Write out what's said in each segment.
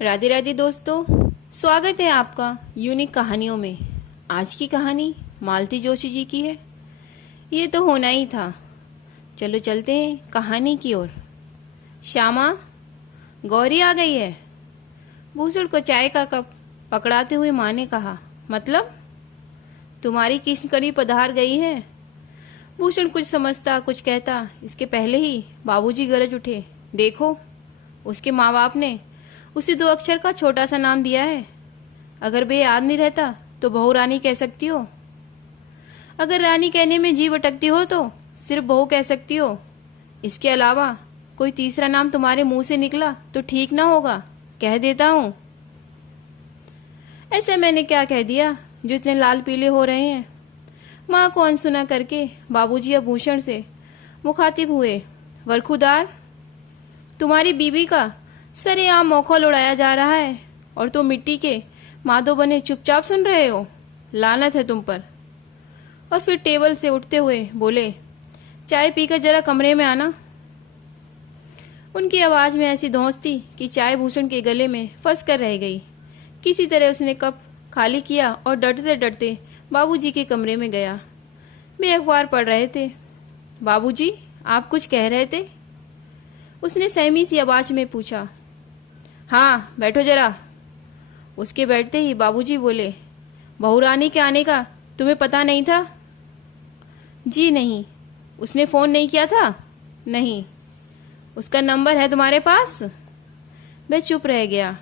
राधे राधे दोस्तों, स्वागत है आपका यूनिक कहानियों में। आज की कहानी मालती जोशी जी की है। ये तो होना ही था। चलो चलते हैं कहानी की ओर। श्यामा, गौरी आ गई है। भूसुड़ को चाय का कप पकड़ाते हुए माँ ने कहा। मतलब? तुम्हारी कृष्ण कड़ी पधार गई है। भूषण कुछ समझता कुछ कहता, इसके पहले ही बाबूजी गरज उठे। देखो, उसके माँ बाप ने उसे 2 अक्षर का छोटा सा नाम दिया है। अगर बे याद नहीं रहता तो बहू रानी कह सकती हो। अगर रानी कहने में जी भटकती हो तो सिर्फ बहू कह सकती हो। इसके अलावा कोई तीसरा नाम तुम्हारे मुंह से निकला तो ठीक ना होगा, कह देता हूं। ऐसे मैंने क्या कह दिया जो इतने लाल पीले हो रहे हैं? माँ को अनसुना करके बाबूजी आभूषण से मुखातिब हुए। वरखुदार, तुम्हारी बीबी का सरेआम मौखौल उड़ाया जा रहा है और तुम मिट्टी के मादो बने चुपचाप सुन रहे हो। लानत है तुम पर। और फिर टेबल से उठते हुए बोले, चाय पीकर जरा कमरे में आना। उनकी आवाज में ऐसी धौंस थी कि चाय भूषण के गले में फंस कर रह गई। किसी तरह उसने कप खाली किया और डरते डरते बाबूजी के कमरे में गया। वे अखबार पढ़ रहे थे। बाबूजी, आप कुछ कह रहे थे? उसने सहमी सी आवाज में पूछा। हाँ, बैठो जरा। उसके बैठते ही बाबूजी बोले, बहू रानी के आने का तुम्हें पता नहीं था? जी नहीं। उसने फोन नहीं किया था? नहीं। उसका नंबर है तुम्हारे पास? मैं चुप रह गया।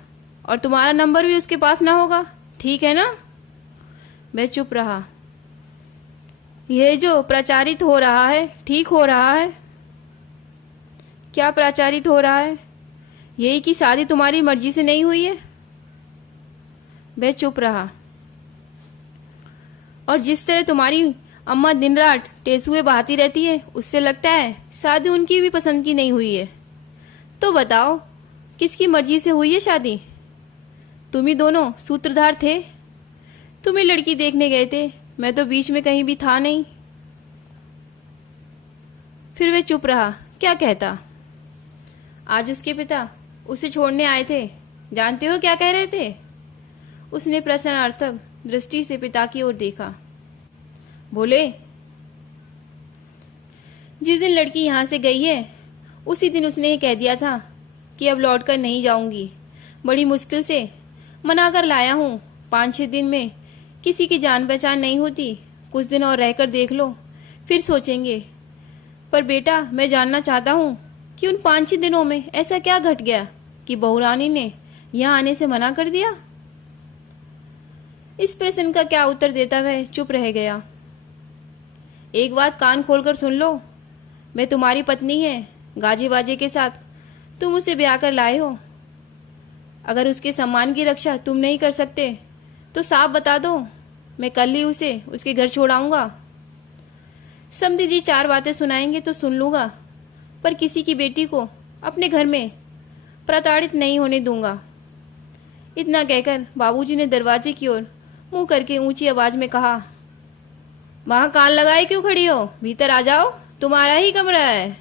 और तुम्हारा नंबर भी उसके पास ना होगा, ठीक है ना? मैं चुप रहा। यह जो प्रचारित हो रहा है ठीक हो रहा है? क्या प्रचारित हो रहा है? यही कि शादी तुम्हारी मर्जी से नहीं हुई है? मैं चुप रहा। और जिस तरह तुम्हारी अम्मा दिन रात टेसुए बहाती रहती है, उससे लगता है शादी उनकी भी पसंद की नहीं हुई है। तो बताओ, किसकी मर्जी से हुई है शादी? तुम ही दोनों सूत्रधार थे। तुम ही लड़की देखने गए थे, मैं तो बीच में कहीं भी था नहीं। फिर वे चुप रहा। क्या कहता? आज उसके पिता उसे छोड़ने आए थे। जानते हो क्या कह रहे थे? उसने प्रश्नार्थक दृष्टि से पिता की ओर देखा। बोले, जिस दिन लड़की यहां से गई है उसी दिन उसने ये कह दिया था कि अब लौटकर नहीं जाऊंगी। बड़ी मुश्किल से मना कर लाया हूं। 5-6 दिन में किसी की जान पहचान नहीं होती। कुछ दिन और रहकर देख लो, फिर सोचेंगे। पर बेटा, मैं जानना चाहता हूं कि उन 5-6 दिनों में ऐसा क्या घट गया कि बहू रानी ने यहां आने से मना कर दिया? इस प्रश्न का क्या उत्तर देता वह चुप रह गया। एक बात कान खोलकर सुन लो। मैं तुम्हारी पत्नी है। गाजे बाजे के साथ तुम उसे ब्याह कर लाए हो। अगर उसके सम्मान की रक्षा तुम नहीं कर सकते तो साफ बता दो, मैं कल ही उसे उसके घर छोड़ाऊंगा। समधी जी 4 बातें सुनाएंगे तो सुन लूंगा, पर किसी की बेटी को अपने घर में प्रताड़ित नहीं होने दूंगा। इतना कहकर बाबूजी ने दरवाजे की ओर मुंह करके ऊंची आवाज में कहा, वहां कान लगाए क्यों खड़ी हो? भीतर आ जाओ, तुम्हारा ही कमरा है।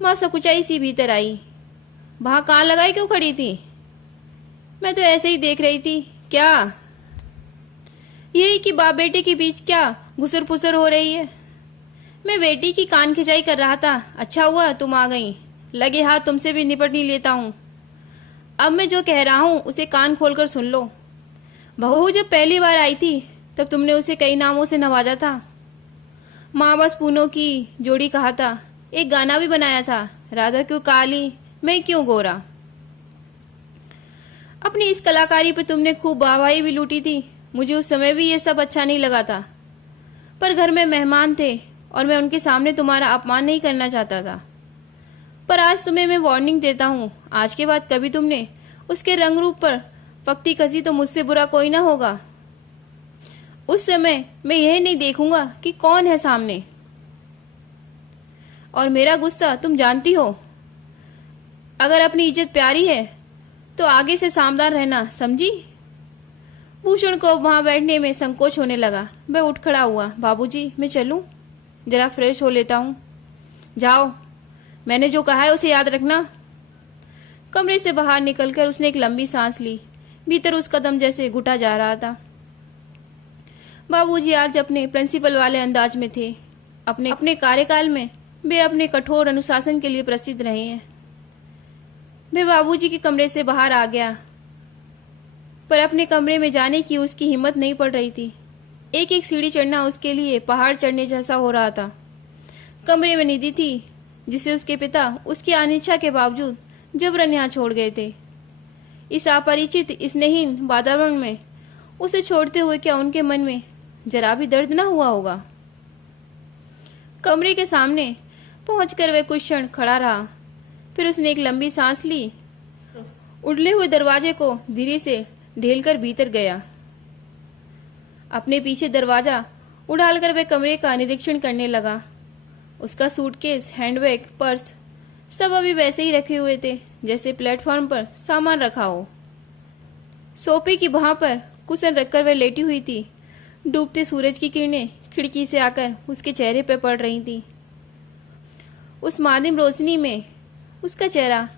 मां सकुचाई सी भीतर आई। वहां कान लगाए क्यों खड़ी थी? मैं तो ऐसे ही देख रही थी। क्या? यही कि बाप बेटे के बीच क्या घुसर पुसर हो रही है। मैं बेटी की कान खिंचाई कर रहा था। अच्छा हुआ तुम आ गई। लगे हाथ तुमसे भी निपट नहीं लेता हूं। अब मैं जो कह रहा हूं उसे कान खोलकर सुन लो। बहू जब पहली बार आई थी तब तुमने उसे कई नामों से नवाजा था। माँ बस पूनों की जोड़ी कहा था। एक गाना भी बनाया था, राधा क्यों काली मैं क्यों गोरा। अपनी इस कलाकारी पे तुमने खूब वाहवाही भी लूटी थी। मुझे उस समय भी ये सब अच्छा नहीं लगा था, पर घर में मेहमान थे और मैं उनके सामने तुम्हारा अपमान नहीं करना चाहता था। पर आज तुम्हें मैं वार्निंग देता हूँ, आज के बाद कभी तुमने उसके रंग रूप पर पक्ति कसी तो मुझसे बुरा कोई ना होगा। उस समय मैं यह नहीं देखूंगा कि कौन है सामने। और मेरा गुस्सा तुम जानती हो। अगर अपनी इज्जत प्यारी है तो आगे से सावधान रहना, समझी? भूषण को वहां बैठने में संकोच होने लगा। मैं उठ खड़ा हुआ। बाबूजी, मैं चलूं? जरा फ्रेश हो लेता हूं। जाओ, मैंने जो कहा है उसे याद रखना। कमरे से बाहर निकलकर उसने एक लंबी सांस ली। भीतर उसका दम जैसे घुटा जा रहा था। बाबूजी आज अपने प्रिंसिपल वाले अंदाज में थे। अपने कार्यकाल में वे अपने कठोर अनुशासन के लिए प्रसिद्ध रहे हैं। वे बाबूजी के कमरे से बाहर आ गया, पर अपने कमरे में जाने की उसकी हिम्मत नहीं पड़ रही थी। एक एक सीढ़ी चढ़ना उसके लिए पहाड़ चढ़ने जैसा हो रहा था। कमरे में निधि थी, जिसे उसके पिता उसकी अनिच्छा के बावजूद जबरन यहाँ छोड़ गए थे। इस अपरिचित स्नेहीन वातावरण में उसे छोड़ते हुए क्या उनके मन में जरा भी दर्द न हुआ होगा। कमरे के सामने पहुंचकर वह कुछ क्षण खड़ा रहा। फिर उसने एक लंबी सांस ली, उड़ले हुए दरवाजे को धीरे से ढेलकर भीतर गया। अपने पीछे दरवाजा उड़ालकर वह कमरे का निरीक्षण करने लगा। उसका सूटकेस, हैंडबैग, पर्स सब अभी वैसे ही रखे हुए थे जैसे प्लेटफॉर्म पर सामान रखा हो। सोफे की बाह पर कुशन रखकर वह लेटी हुई थी। डूबते सूरज की किरणें खिड़की से आकर उसके चेहरे पर पड़ रही थी। उस मादिम रोशनी में उसका चेहरा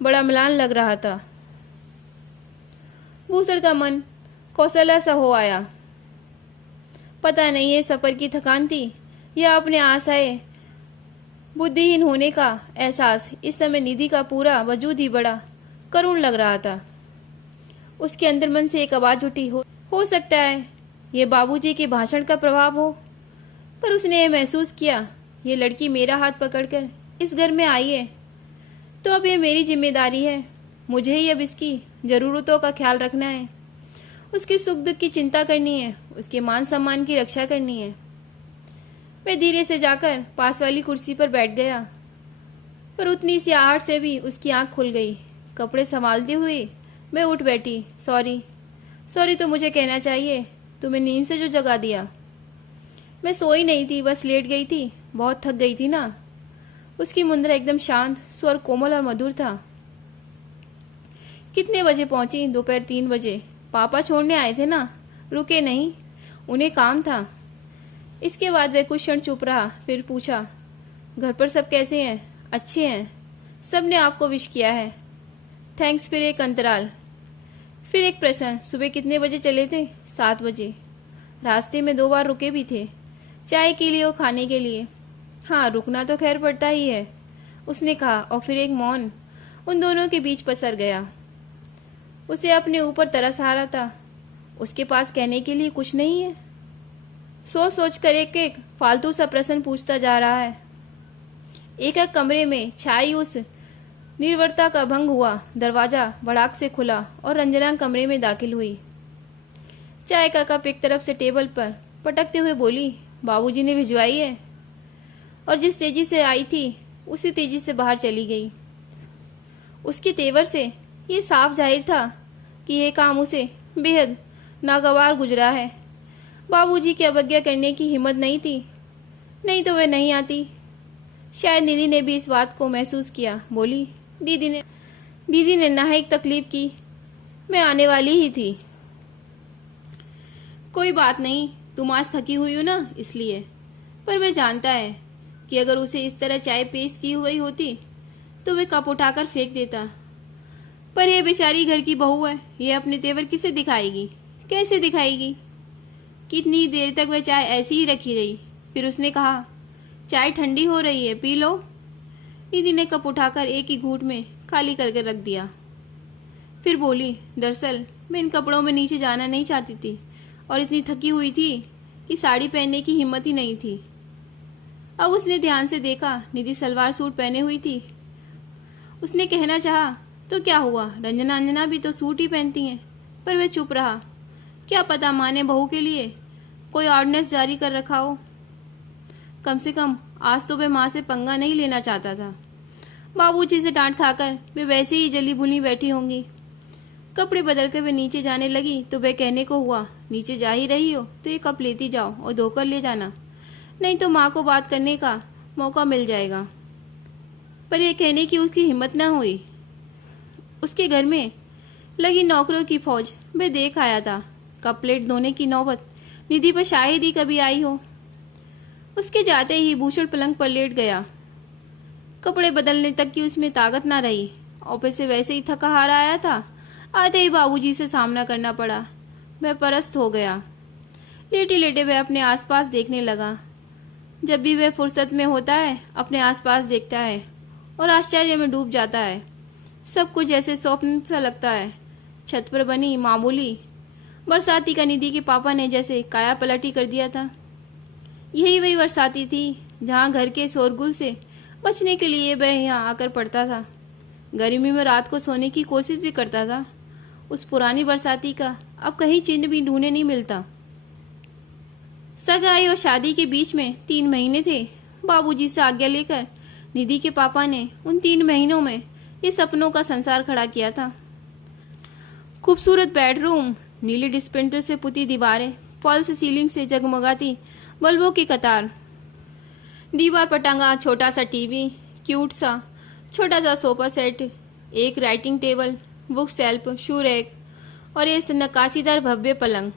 बड़ा म्लान लग रहा था। भूषण का मन कौशल्या सा हो आया। पता नहीं ये सफर की थकान थी या अपने आशाएं बुद्धिहीन होने का एहसास। इस समय निधि का पूरा वजूद ही बड़ा करुण लग रहा था। उसके अंदर मन से एक आवाज उठी, हो सकता है ये बाबूजी के भाषण का प्रभाव हो, पर उसने ये महसूस किया ये लड़की मेरा हाथ पकड़कर इस घर में आई है तो अब ये मेरी जिम्मेदारी है। मुझे ही अब इसकी ज़रूरतों का ख्याल रखना है, उसके सुख दुख की चिंता करनी है, उसके मान सम्मान की रक्षा करनी है। वह धीरे से जाकर पास वाली कुर्सी पर बैठ गया, पर उतनी सी आहट से भी उसकी आंख खुल गई। कपड़े संभालती हुई मैं उठ बैठी। सॉरी तो मुझे कहना चाहिए, तुम्हें नींद से जो जगा दिया। मैं सोई नहीं थी, बस लेट गई थी, बहुत थक गई थी ना। उसकी मुद्रा एकदम शांत, स्वर कोमल और मधुर था। कितने बजे पहुंची? दोपहर 3 बजे। पापा छोड़ने आए थे ना, रुके नहीं, उन्हें काम था। इसके बाद वह कुछ क्षण चुप रहा, फिर पूछा, घर पर सब कैसे हैं? अच्छे हैं, सब ने आपको विश किया है। थैंक्स। फिर एक अंतराल, फिर एक प्रश्न, सुबह कितने बजे चले थे? 7 बजे। रास्ते में 2 बार रुके भी थे, चाय के लिए और खाने के लिए। हाँ, रुकना तो खैर पड़ता ही है, उसने कहा, और फिर एक मौन उन दोनों के बीच पसर गया। उसे अपने ऊपर तरस आ रहा था। उसके पास कहने के लिए कुछ नहीं है। सोच सोच कर एक एक फालतू सा प्रश्न पूछता जा रहा है। एक एक कमरे में छाई उस निर्वरता का भंग हुआ। दरवाजा भड़ाक से खुला और रंजना कमरे में दाखिल हुई। चाय का कप एक तरफ से टेबल पर पटकते हुए बोली, बाबूजी ने भिजवाई है। और जिस तेजी से आई थी उसी तेजी से बाहर चली गई। उसके तेवर से ये साफ जाहिर था कि यह काम उसे बेहद नागवार गुजरा है। बाबूजी की अवज्ञा करने की हिम्मत नहीं थी, नहीं तो वह नहीं आती। शायद निधि ने भी इस बात को महसूस किया। बोली, दीदी ने नाहिक तकलीफ की, मैं आने वाली ही थी। कोई बात नहीं, तुम आज थकी हुई हो ना, इसलिए। पर वह जानता है कि अगर उसे इस तरह चाय पेश की हुई होती तो वह कप उठाकर फेंक देता। पर यह बेचारी घर की बहू है, यह अपने तेवर किसे दिखाएगी, कैसे दिखाएगी? कितनी देर तक वह चाय ऐसी ही रखी रही। फिर उसने कहा, चाय ठंडी हो रही है, पी लो। निधि ने कप उठाकर एक ही घूंट में खाली करके रख दिया। फिर बोली, दरअसल मैं इन कपड़ों में नीचे जाना नहीं चाहती थी और इतनी थकी हुई थी कि साड़ी पहनने की हिम्मत ही नहीं थी। अब उसने ध्यान से देखा, निधि सलवार सूट पहने हुई थी। उसने कहना चाहा, तो क्या हुआ, रंजना भी तो सूट ही पहनती हैं। पर वह चुप रहा। क्या पता माँ ने बहू के लिए कोई ऑर्डिनेंस जारी कर रखा हो। कम से कम आज तो वह माँ से पंगा नहीं लेना चाहता था। बाबूजी से डांट खाकर वे वैसे ही जली भुनी बैठी होंगी। कपड़े बदल कर वे नीचे जाने लगी तो वह कहने को हुआ, नीचे जा ही रही हो तो ये कप लेती जाओ और धोकर ले जाना, नहीं तो माँ को बात करने का मौका मिल जाएगा। पर यह कहने की उसकी हिम्मत न हुई। उसके घर में लगी नौकरों की फौज वह देख आया था। कप प्लेट धोने की नौबत निधि पर शायद ही कभी आई हो। उसके जाते ही भूषण पलंग पर लेट गया। कपड़े बदलने तक की उसमें ताकत ना रही ऑफिस से वैसे ही थका हारा आया था, आते ही बाबूजी से सामना करना पड़ा। वह परस्त हो गया। लेटे लेटे वह अपने आसपास देखने लगा। जब भी वह फुर्सत में होता है अपने आसपास देखता है और आश्चर्य में डूब जाता है। सब कुछ जैसे स्वप्न सा लगता है। छत पर बनी मामूली बरसाती का निधि के पापा ने जैसे काया पलटी कर दिया था। यही वही बरसाती थी जहाँ घर के शोरगुल से बचने के लिए वह यहाँ आकर पड़ता था। गर्मी में रात को सोने की कोशिश भी करता था। उस पुरानी बरसाती का अब कहीं चिन्ह भी ढूंढने नहीं मिलता। सगाई और शादी के बीच में 3 महीने थे। बाबूजी से आज्ञा लेकर निधि के पापा ने उन 3 महीनों में ये सपनों का संसार खड़ा किया था। खूबसूरत बेडरूम, नीले डिस्पेंसर से पुती दीवारें, फॉल्स सीलिंग से जगमगाती बल्बों की कतार, दीवार पर टंगा छोटा सा टीवी, क्यूट सा छोटा सा सोफा सेट, एक writing table, book shelf, shoe rack और एक नक्काशीदार भव्य पलंग।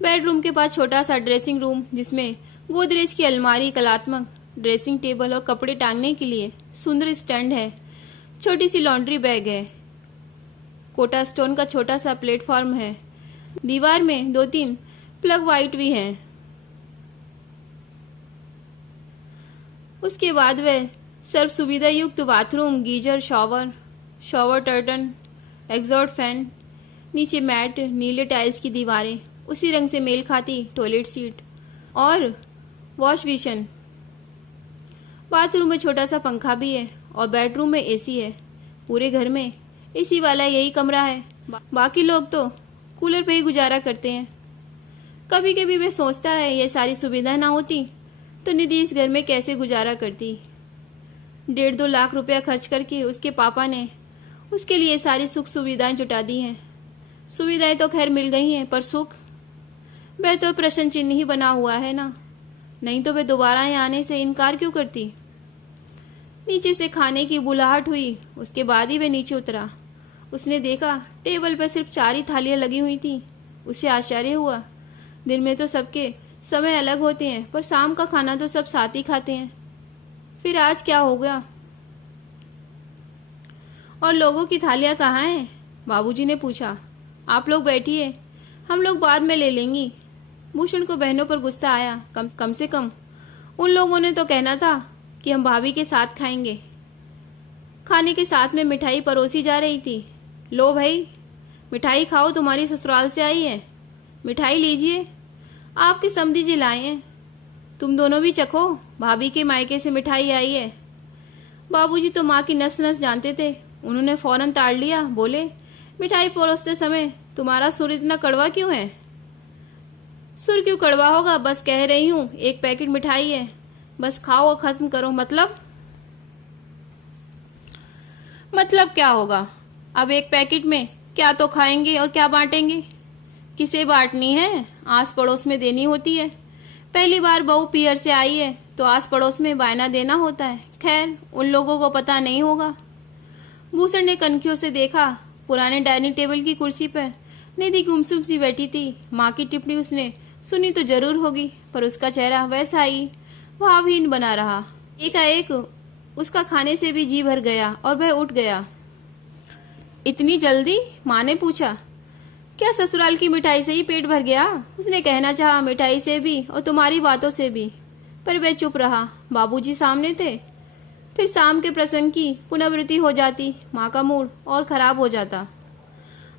बेडरूम के पास छोटा सा ड्रेसिंग रूम जिसमें गोदरेज की अलमारी, कलात्मक ड्रेसिंग टेबल और कपड़े टांगने के लिए सुंदर स्टैंड है। छोटी सी लॉन्ड्री बैग है। कोटा स्टोन का छोटा सा प्लेटफॉर्म है। दीवार में 2-3 प्लग वाइट भी हैं। उसके बाद वह सर्व सुविधा युक्त bathroom, geyser, shower tertian, exhaust fan, नीचे मैट, नीले टाइल्स की दीवारें, उसी रंग से मेल खाती टॉयलेट सीट और वॉश बेसिन। बाथरूम में छोटा सा पंखा भी है और बेडरूम में एसी है। पूरे घर में एसी वाला यही कमरा है। बाकी लोग तो कूलर पे ही गुजारा करते हैं। कभी कभी वह सोचता है ये सारी सुविधा ना होती तो निधि इस घर में कैसे गुजारा करती। 1.5-2 लाख रुपया खर्च करके उसके पापा ने उसके लिए सारी सुख सुविधाएं जुटा दी हैं। सुविधाएं तो खैर मिल गई हैं, पर सुख, वह तो प्रश्न चिन्ह ही बना हुआ है ना। नहीं तो वह दोबारा यहाँ आने से इनकार क्यों करती। नीचे से खाने की बुलाहट हुई। उसके बाद ही वह नीचे उतरा। उसने देखा टेबल पर सिर्फ 4 ही थालियां लगी हुई थी। उसे आश्चर्य हुआ। दिन में तो सबके समय अलग होते हैं, पर शाम का खाना तो सब साथ ही खाते हैं। फिर आज क्या हो गया? और लोगों की थालियां कहाँ हैं? बाबूजी ने पूछा। आप लोग बैठिए, हम लोग बाद में ले लेंगी। भूषण को बहनों पर गुस्सा आया। कम से कम उन लोगों ने तो कहना था कि हम भाभी के साथ खाएंगे। खाने के साथ में मिठाई परोसी जा रही थी। लो भाई, मिठाई खाओ, तुम्हारी ससुराल से आई है। मिठाई लीजिए, आपके समधी जी लाए हैं। तुम दोनों भी चखो, भाभी के मायके से मिठाई आई है। बाबूजी तो माँ की नस नस जानते थे। उन्होंने फौरन ताड़ लिया। बोले, मिठाई परोसते समय तुम्हारा सुर इतना कड़वा क्यों है? सुर क्यों कड़वा होगा? बस कह रही हूँ, 1 पैकेट मिठाई है, बस खाओ और खत्म करो। मतलब क्या होगा? अब 1 पैकेट में क्या तो खाएंगे और क्या बांटेंगे? किसे बांटनी है? आस पड़ोस में देनी होती है। पहली बार बहू पीहर से आई है तो आस पड़ोस में बायना देना होता है। खैर, उन लोगों को पता नहीं होगा। भूषण ने कनखियों से देखा। पुराने डाइनिंग टेबल की कुर्सी पर निधि गुमसुम सी बैठी थी। माँ की टिप्पणी उसने सुनी तो जरूर होगी, पर उसका चेहरा वैसा ही भावहीन बना रहा। एकाएक उसका खाने से भी जी भर गया और वह उठ गया। इतनी जल्दी? माँ ने पूछा। क्या ससुराल की मिठाई से ही पेट भर गया? उसने कहना चाहा, मिठाई से भी और तुम्हारी बातों से भी, पर वह चुप रहा। बाबूजी सामने थे। फिर शाम के प्रसंग की पुनरावृत्ति हो जाती। माँ का मूड और खराब हो जाता।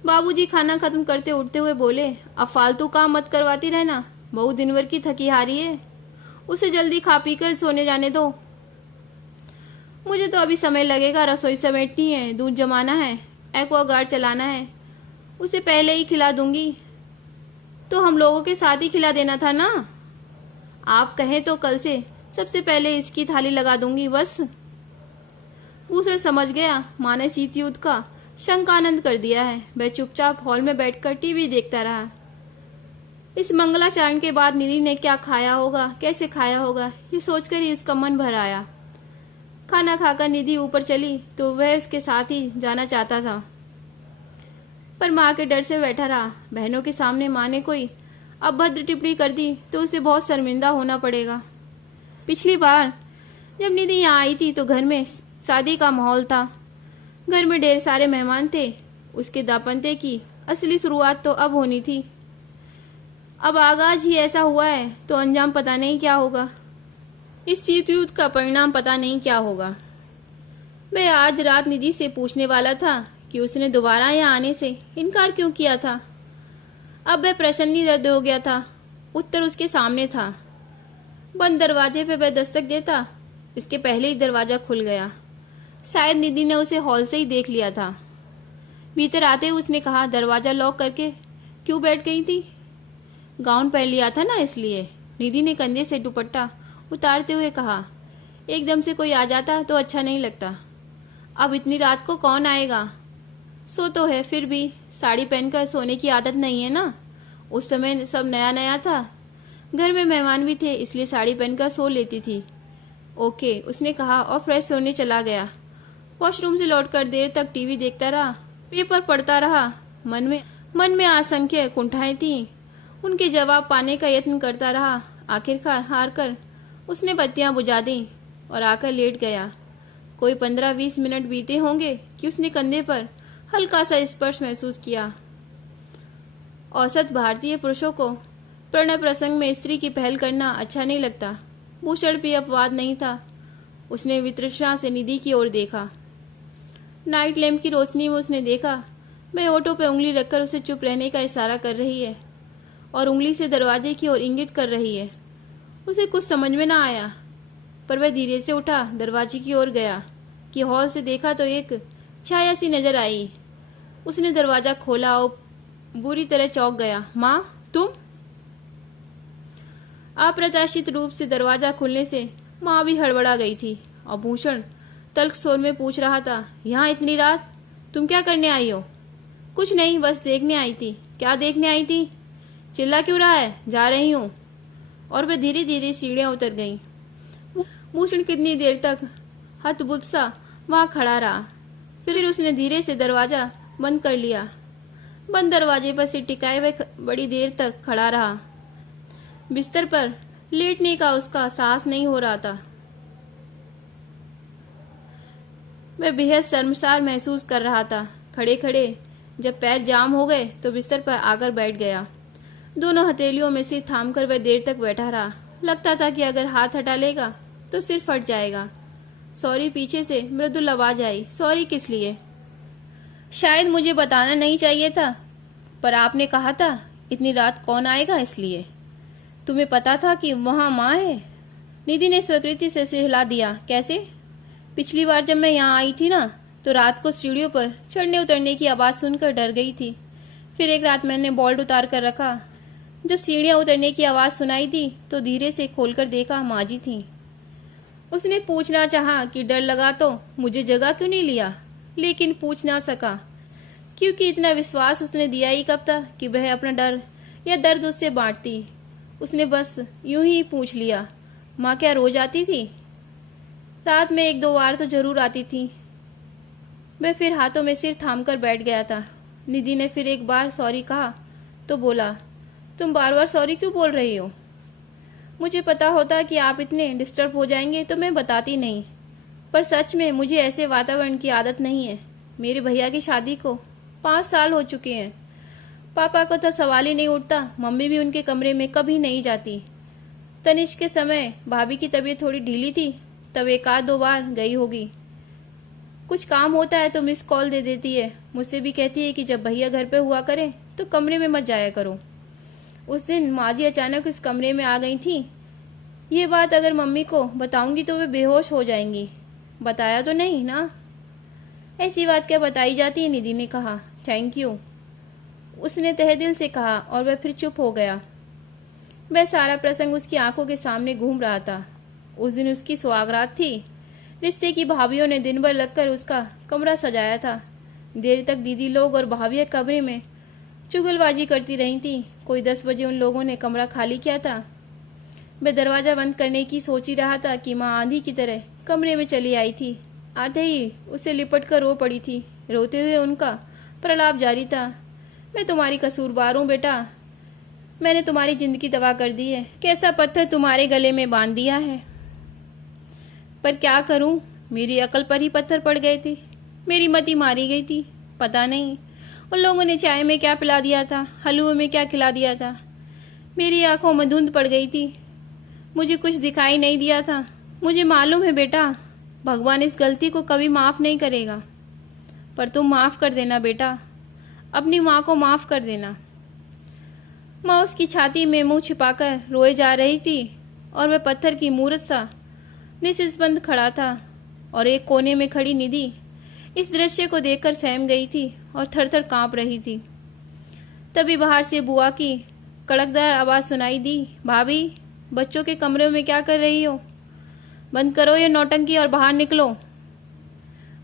बाबूजी खाना खत्म करते उठते हुए बोले, अब फालतू काम मत करवाती रहना। बहू दिन भर की थकी हारी है, उसे जल्दी खा पी कर सोने जाने दो। मुझे तो अभी समय लगेगा। रसोई समेटनी है, दूध जमाना है, एक्वागार्ड चलाना है। उसे पहले ही खिला दूंगी। तो हम लोगों के साथ ही खिला देना था ना। आप कहें तो कल से सबसे पहले इसकी थाली लगा दूंगी, बस। भूषण समझ गया माँ ने शीत युद्ध का शंकानंद कर दिया है। वह चुपचाप हॉल में बैठकर टीवी देखता रहा। इस मंगलाचरण के बाद निधि ने क्या खाया होगा, कैसे खाया होगा, ये सोचकर ही उसका मन भर आया। खाना खाकर निधि ऊपर चली तो वह उसके साथ ही जाना चाहता था, पर माँ के डर से बैठा रहा। बहनों के सामने माँ ने कोई अभद्र टिप्पणी कर दी तो उसे बहुत शर्मिंदा होना पड़ेगा। पिछली बार जब निधि यहाँ आई थी तो घर में शादी का माहौल था। घर में ढेर सारे मेहमान थे। उसके दापंते की असली शुरुआत तो अब होनी थी। अब आगाज ही ऐसा हुआ है तो अंजाम पता नहीं क्या होगा। इस शीत युद्ध का परिणाम पता नहीं क्या होगा। मैं आज रात निधि से पूछने वाला था कि उसने दोबारा यहाँ आने से इनकार क्यों किया था। अब वह प्रश्न ही रद्द हो गया था। उत्तर उसके सामने था। बंद दरवाजे पे वह दस्तक देता, इसके पहले ही दरवाजा खुल गया। शायद निधि ने उसे हॉल से ही देख लिया था। भीतर आते हुए उसने कहा, दरवाजा लॉक करके क्यों बैठ गई थी? गाउन पहन लिया था ना, इसलिए। निधि ने कंधे से दुपट्टा उतारते हुए कहा, एकदम से कोई आ जाता तो अच्छा नहीं लगता। अब इतनी रात को कौन आएगा? सो तो है, फिर भी साड़ी पहनकर सोने की आदत नहीं है ना। उस समय सब नया नया था, घर में मेहमान भी थे, इसलिए साड़ी पहनकर सो लेती थी। ओके, उसने कहा और फ्रेश होने चला गया। वॉशरूम से लौटकर देर तक टीवी देखता रहा, पेपर पढ़ता रहा। मन में असंख्य कुंठाएं थीं। उनके जवाब पाने का यत्न करता रहा। आखिरकार हार कर उसने बत्तियां बुझा दी और आकर लेट गया। कोई 15-20 मिनट बीते होंगे कि उसने कंधे पर हल्का सा स्पर्श महसूस किया। औसत भारतीय पुरुषों को प्रणय प्रसंग में स्त्री की पहल करना अच्छा नहीं लगता। भूषण भी अपवाद नहीं था। उसने वितृष्णा से निधि की ओर देखा। नाइट लैंप की रोशनी में उसने देखा मैं ओठों पे उंगली रखकर उसे चुप रहने का इशारा कर रही है और उंगली से दरवाजे की ओर इंगित कर रही है। उसे कुछ समझ में ना आया, पर वह धीरे से उठा, दरवाजे की ओर गया कि हॉल से देखा तो एक छाया सी नजर आई। उसने दरवाजा खोला और बुरी तरह चौंक गया। माँ, तुम? अप्रत्याशित रूप से दरवाजा खुलने से माँ भी हड़बड़ा गई थी और भूषण तल्ख स्वर में पूछ रहा था, यहाँ इतनी रात तुम क्या करने आई हो? कुछ नहीं, बस देखने आई थी। क्या देखने आई थी? चिल्ला क्यों रहा है? जा रही हूँ। और वह धीरे धीरे सीढ़ियां उतर गई। भूषण कितनी देर तक हतबुद्ध सा वहां खड़ा रहा। फिर उसने धीरे से दरवाजा बंद कर लिया। बंद दरवाजे पर सिर टिकाए हुए बड़ी देर तक खड़ा रहा। बिस्तर पर लेटने का उसका साहस नहीं हो रहा था। वह बेहद शर्मसार महसूस कर रहा था। खड़े खड़े जब पैर जाम हो गए तो बिस्तर पर आकर बैठ गया। दोनों हथेलियों में सिर थामकर वह देर तक बैठा रहा। लगता था कि अगर हाथ हटा लेगा तो सिर फट जाएगा। सॉरी, पीछे से मृदुल आवाज आई। सॉरी किस लिए? शायद मुझे बताना नहीं चाहिए था, पर आपने कहा था इतनी रात कौन आएगा, इसलिए। तुम्हें पता था कि वहां माँ है? निधि ने स्वीकृति से सिर हिला दिया। कैसे? पिछली बार जब मैं यहाँ आई थी ना, तो रात को सीढ़ियों पर चढ़ने उतरने की आवाज़ सुनकर डर गई थी। फिर एक रात मैंने बोल्ट उतार कर रखा। जब सीढ़ियाँ उतरने की आवाज़ सुनाई दी तो धीरे से खोलकर देखा माँ जी थी। उसने पूछना चाहा कि डर लगा तो मुझे जगह क्यों नहीं लिया, लेकिन पूछ ना सका, क्योंकि इतना विश्वास उसने दिया ही कब था कि वह अपना डर या दर्द उससे बांटती। उसने बस यूं ही पूछ लिया, माँ क्या रोज आती थी? रात में 1-2 बार तो जरूर आती थी। मैं फिर हाथों में सिर थामकर बैठ गया था। निधि ने फिर एक बार सॉरी कहा तो बोला, तुम बार बार सॉरी क्यों बोल रही हो? मुझे पता होता कि आप इतने डिस्टर्ब हो जाएंगे तो मैं बताती नहीं, पर सच में मुझे ऐसे वातावरण की आदत नहीं है। मेरे भैया की शादी को 5 साल हो चुके हैं। पापा को तो सवाल ही नहीं उठता। मम्मी भी उनके कमरे में कभी नहीं जाती। तनिष्क के समय भाभी की तबीयत थोड़ी ढीली थी, तब 1-2 बार गई होगी। कुछ काम होता है तो मिस कॉल दे देती है। मुझसे भी कहती है कि जब भैया घर पे हुआ करें तो कमरे में मत जाया करो। उस दिन माँ जी अचानक इस कमरे में आ गई थी। ये बात अगर मम्मी को बताऊंगी तो वे बेहोश हो जाएंगी। बताया तो नहीं ना? ऐसी बात क्या बताई जाती है? निधि ने कहा। थैंक यू, उसने तहे दिल से कहा और वह फिर चुप हो गया। वह सारा प्रसंग उसकी आंखों के सामने घूम रहा था। उस दिन उसकी सुहागरात थी। रिश्ते की भाभीियों ने दिन भर लगकर उसका कमरा सजाया था। देर तक दीदी लोग और भाभियां कमरे में चुगलबाजी करती रही थी। कोई 10 बजे उन लोगों ने कमरा खाली किया था। वह दरवाजा बंद करने की सोच ही रहा था कि माँ आंधी की तरह कमरे में चली आई थी। आते ही उसे लिपट कर रो पड़ी थी। रोते हुए उनका प्रलाप जारी था। मैं तुम्हारी कसूरवार हूँ बेटा, मैंने तुम्हारी जिंदगी तबाह कर दी है। कैसा पत्थर तुम्हारे गले में बांध दिया है। पर क्या करूं, मेरी अकल पर ही पत्थर पड़ गए थे। मेरी मती मारी गई थी। पता नहीं उन लोगों ने चाय में क्या पिला दिया था, हलवे में क्या खिला दिया था। मेरी आंखों में धुंध पड़ गई थी, मुझे कुछ दिखाई नहीं दिया था। मुझे मालूम है बेटा, भगवान इस गलती को कभी माफ़ नहीं करेगा, पर तुम माफ़ कर देना बेटा, अपनी माँ को माफ़ कर देना। माँ उसकी छाती में मुंह छिपाकर रोए जा रही थी और वह पत्थर की मूरत सा निस्पंद खड़ा था। और एक कोने में खड़ी निधि इस दृश्य को देखकर सहम गई थी और थर थर काँप रही थी। तभी बाहर से बुआ की कड़कदार आवाज़ सुनाई दी, भाभी, बच्चों के कमरे में क्या कर रही हो? बंद करो ये नौटंकी और बाहर निकलो।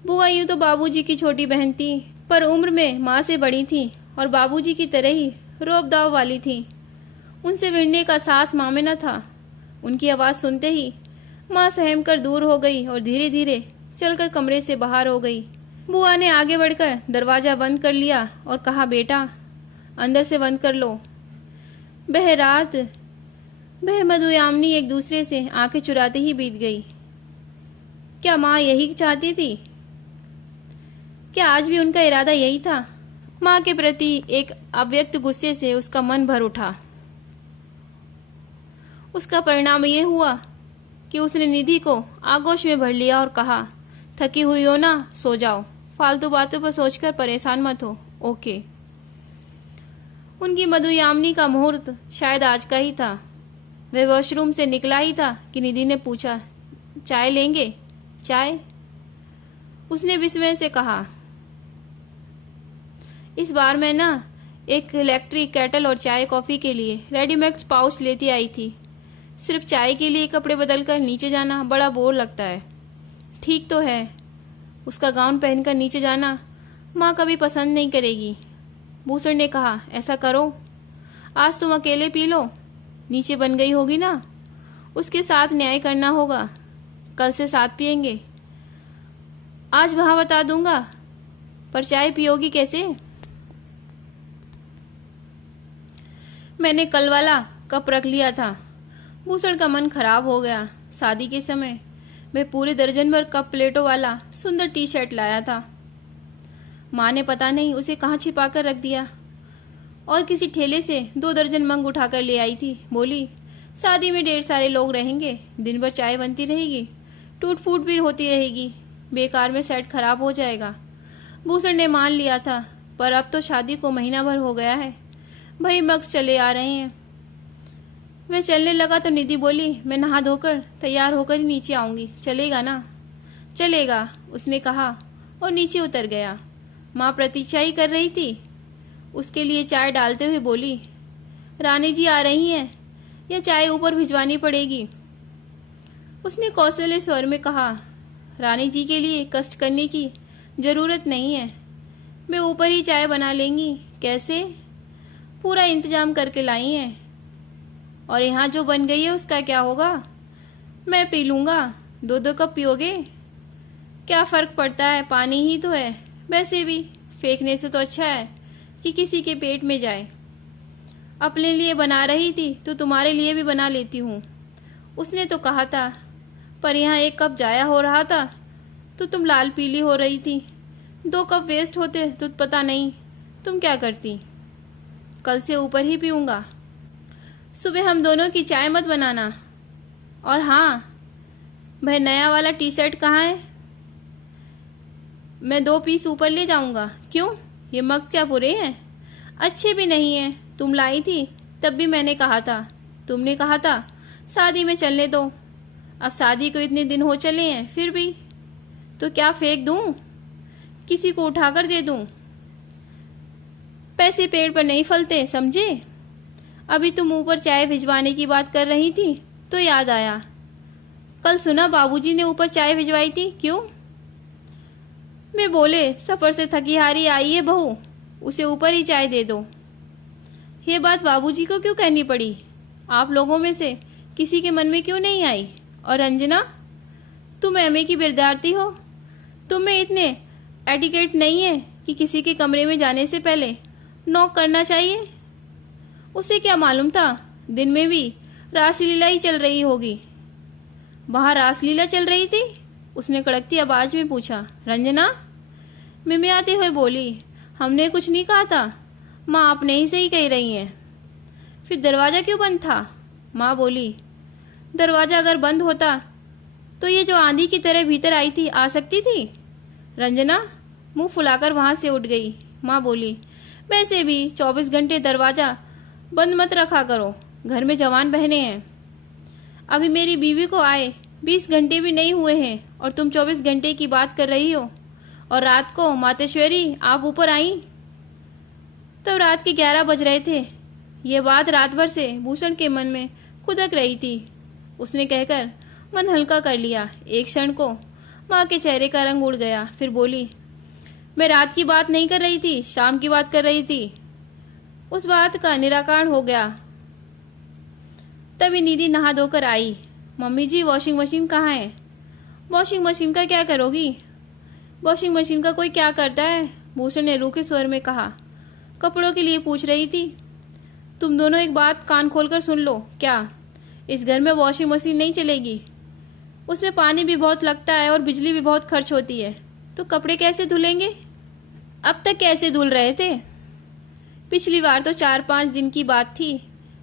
बुआ यूं तो बाबूजी की छोटी बहन थी, पर उम्र में माँ से बड़ी थी और बाबूजी की तरह ही रोब दाव वाली थी। उनसे भिड़ने का साहस माँ में न था। उनकी आवाज़ सुनते ही माँ सहम कर दूर हो गई और धीरे धीरे चलकर कमरे से बाहर हो गई। बुआ ने आगे बढ़कर दरवाज़ा बंद कर लिया और कहा, बेटा अंदर से बंद कर लो। बहरात मधुयामिनी एक दूसरे से आंखें चुराते ही बीत गई। क्या माँ यही चाहती थी? क्या आज भी उनका इरादा यही था? माँ के प्रति एक अव्यक्त गुस्से से उसका मन भर उठा। उसका परिणाम ये हुआ कि उसने निधि को आगोश में भर लिया और कहा, थकी हुई हो ना, सो जाओ, फालतू बातों पर सोचकर परेशान मत हो। ओके। उनकी मधुयामिनी का मुहूर्त शायद आज का ही था। वह वॉशरूम से निकला ही था कि निधि ने पूछा, चाय लेंगे? चाय? उसने विस्मय से कहा, इस बार मैं ना एक इलेक्ट्रिक केटल और चाय कॉफ़ी के लिए रेडीमेड पाउच लेती आई थी। सिर्फ चाय के लिए कपड़े बदलकर नीचे जाना बड़ा बोर लगता है। ठीक तो है, उसका गाउन पहनकर नीचे जाना माँ कभी पसंद नहीं करेगी। भूषण ने कहा, ऐसा करो, आज तुम अकेले पी लो, नीचे बन गई होगी ना, उसके साथ न्याय करना होगा, कल से साथ पियेंगे। आज वहाँ बता दूंगा, पर चाय पियोगी कैसे? मैंने कल वाला कप रख लिया था। भूषण का मन खराब हो गया। शादी के समय वह पूरे दर्जन भर कप प्लेटों वाला सुंदर टी शर्ट लाया था। माँ ने पता नहीं उसे कहाँ छिपा कर रख दिया और किसी ठेले से 2 दर्जन मंग उठाकर ले आई थी। बोली, शादी में ढेर सारे लोग रहेंगे, दिन भर चाय बनती रहेगी, टूट फूट भी होती रहेगी, बेकार में सेट खराब हो जाएगा। भूषण ने मान लिया था, पर अब तो शादी को महीना भर हो गया है, भाई मग्स चले आ रहे हैं। वह चलने लगा तो निधि बोली, मैं नहा धोकर तैयार होकर ही नीचे आऊंगी, चलेगा ना? चलेगा, उसने कहा और नीचे उतर गया। माँ प्रतीक्षा ही कर रही थी। उसके लिए चाय डालते हुए बोली, रानी जी आ रही हैं, या चाय ऊपर भिजवानी पड़ेगी? उसने कौशल्य स्वर में कहा, रानी जी के लिए कष्ट करने की जरूरत नहीं है, वे ऊपर ही चाय बना लेंगी। कैसे? पूरा इंतजाम करके लाई हैं। और यहाँ जो बन गई है उसका क्या होगा? मैं पी लूँगा, 2-2 कप पियोगे? क्या फ़र्क पड़ता है, पानी ही तो है। वैसे भी फेंकने से तो अच्छा है कि किसी के पेट में जाए। अपने लिए बना रही थी तो तुम्हारे लिए भी बना लेती हूँ, उसने तो कहा था, पर यहाँ 1 कप जाया हो रहा था तो तुम लाल पीली हो रही थी। 2 कप वेस्ट होते तो पता नहीं तुम क्या करती। कल से ऊपर ही पीऊँगा। सुबह हम दोनों की चाय मत बनाना। और हाँ, वह नया वाला टी शर्ट कहाँ है? मैं 2 पीस ऊपर ले जाऊंगा। क्यों? ये मग क्या बुरे हैं? अच्छे भी नहीं हैं। तुम लाई थी तब भी मैंने कहा था, तुमने कहा था शादी में चलने दो। अब शादी को इतने दिन हो चले हैं, फिर भी तो क्या फेंक दूं? किसी को उठाकर दे दूं? पैसे पेड़ पर नहीं फलते, समझे? अभी तुम ऊपर चाय भिजवाने की बात कर रही थी तो याद आया, कल सुना बाबूजी ने ऊपर चाय भिजवाई थी। क्यों? मैं बोले, सफर से थकी हारी आई है बहू, उसे ऊपर ही चाय दे दो। ये बात बाबूजी को क्यों कहनी पड़ी? आप लोगों में से किसी के मन में क्यों नहीं आई? और रंजना, तुम एमए की विद्यार्थी हो, तुम्हें इतने एटिकेट नहीं है कि किसी के कमरे में जाने से पहले नॉक करना चाहिए? उसे क्या मालूम था दिन में भी रासलीला ही चल रही होगी। वहाँ रासलीला चल रही थी? उसने कड़कती आवाज में पूछा। रंजना, मिमियाते हुए बोली, हमने कुछ नहीं कहा था। माँ आपने ही सही कह रही हैं। फिर दरवाज़ा क्यों बंद था? माँ बोली, दरवाज़ा अगर बंद होता तो ये जो आंधी की तरह भीतर आई थी आ सकती थी? रंजना मुंह फुलाकर वहां से उठ गई। माँ बोली, वैसे भी 24 घंटे दरवाज़ा बंद मत रखा करो, घर में जवान बहनें हैं। अभी मेरी बीवी को आए 20 घंटे भी नहीं हुए हैं और तुम 24 घंटे की बात कर रही हो। और रात को मातेश्वरी आप ऊपर आई तब रात के 11 बज रहे थे। ये बात रात भर से भूषण के मन में खुदक रही थी। उसने कहकर मन हल्का कर लिया। एक क्षण को माँ के चेहरे का रंग उड़ गया। फिर बोली, मैं रात की बात नहीं कर रही थी, शाम की बात कर रही थी। उस बात का निराकरण हो गया। तभी निधि नहा धोकर आई। मम्मी जी, वॉशिंग मशीन कहाँ है? वॉशिंग मशीन का क्या करोगी? वॉशिंग मशीन का कोई क्या करता है? भूषण ने रूखे स्वर में कहा। कपड़ों के लिए पूछ रही थी। तुम दोनों एक बात कान खोलकर सुन लो। क्या इस घर में वॉशिंग मशीन नहीं चलेगी? उसमें पानी भी बहुत लगता है और बिजली भी बहुत खर्च होती है, तो कपड़े कैसे धुलेंगे? अब तक कैसे धुल रहे थे? पिछली बार तो 4-5 दिन की बात थी,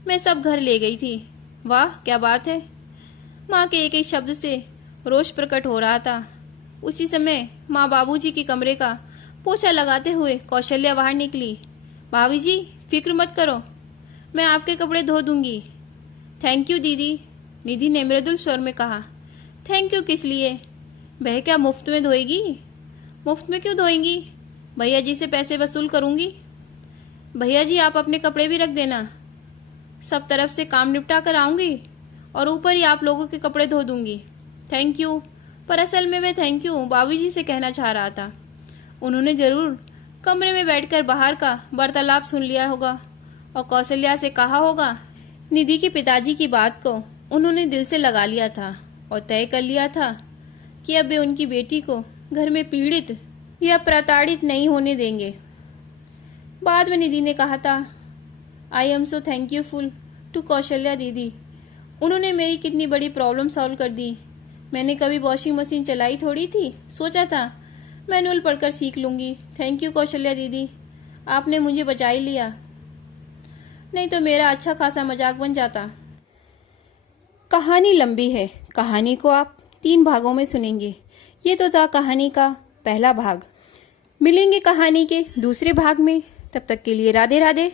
मैं सब घर ले गई थी। वाह क्या बात है। माँ के एक एक शब्द से रोष प्रकट हो रहा था। उसी समय माँ बाबूजी के कमरे का पोछा लगाते हुए कौशल्या बाहर निकली। भाभी जी फिक्र मत करो, मैं आपके कपड़े धो दूंगी। थैंक यू दीदी, निधि ने मृदुल स्वर में कहा। थैंक यू किस लिए? वह क्या मुफ्त में धोएगी? मुफ्त में क्यों धोएंगी? भैया जी से पैसे वसूल करूंगी। भैया जी आप अपने कपड़े भी रख देना, सब तरफ से काम निपटा कर आऊंगी और ऊपर ही आप लोगों के कपड़े धो दूंगी। थैंक यू, पर असल में मैं थैंक यू बाबूजी से कहना चाह रहा था। उन्होंने जरूर कमरे में बैठकर बाहर का वार्तालाप सुन लिया होगा और कौशल्या से कहा होगा। निधि के पिताजी की बात को उन्होंने दिल से लगा लिया था और तय कर लिया था कि अब वे उनकी बेटी को घर में पीड़ित या प्रताड़ित नहीं होने देंगे। बाद में निधि ने कहा था, I am so thankful to Kaushalya दीदी। उन्होंने मेरी कितनी बड़ी प्रॉब्लम सॉल्व कर दी। मैंने कभी वॉशिंग मशीन चलाई थोड़ी थी, सोचा था मैनुअल पढ़कर सीख लूंगी। थैंक यू कौशल्या दीदी, आपने मुझे बचा ही लिया, नहीं तो मेरा अच्छा खासा मजाक बन जाता। कहानी लंबी है, कहानी को आप 3 भागों में सुनेंगे। ये तो था कहानी का पहला भाग। मिलेंगे कहानी के दूसरे भाग में, तब तक के लिए राधे राधे।